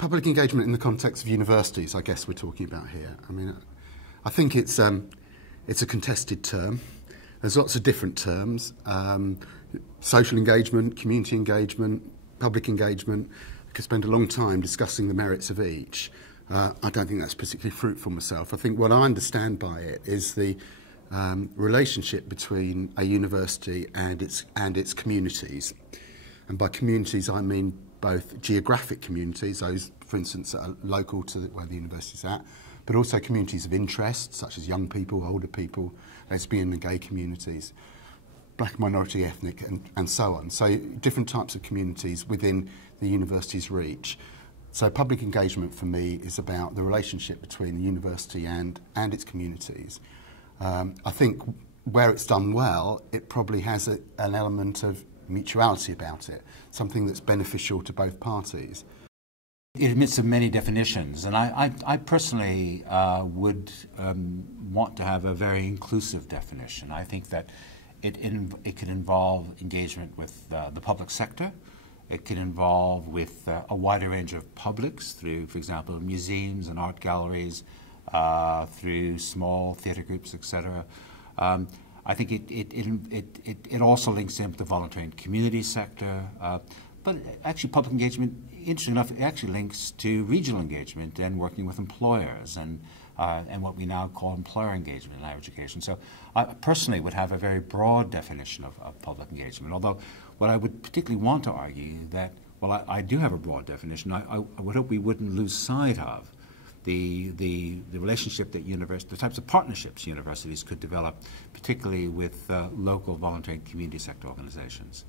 Public engagement in the context of universities, I guess we're talking about here. I mean, I think it's a contested term. There's lots of different terms. Social engagement, community engagement, public engagement. I could spend a long time discussing the merits of each. I don't think that's particularly fruitful myself. I think what I understand by it is the relationship between a university and its communities. And by communities, I mean both geographic communities, those, for instance, that are local to where the university's at, but also communities of interest, such as young people, older people, lesbian and gay communities, black minority ethnic, and so on. So different types of communities within the university's reach. So public engagement for me is about the relationship between the university and its communities. I think where it's done well, it probably has an element of mutuality about it, something that's beneficial to both parties. It admits of many definitions, and I personally would want to have a very inclusive definition. I think that it can involve engagement with the public sector. It can involve with a wider range of publics through, for example, museums and art galleries, through small theatre groups, etc. I think it also links in with the voluntary and community sector, but actually public engagement, interesting enough, it actually links to regional engagement and working with employers and what we now call employer engagement in higher education. So I personally would have a very broad definition of public engagement, although what I would particularly want to argue that, well, I do have a broad definition. I would hope we wouldn't lose sight of the relationship that the types of partnerships universities could develop, particularly with local voluntary and community sector organizations.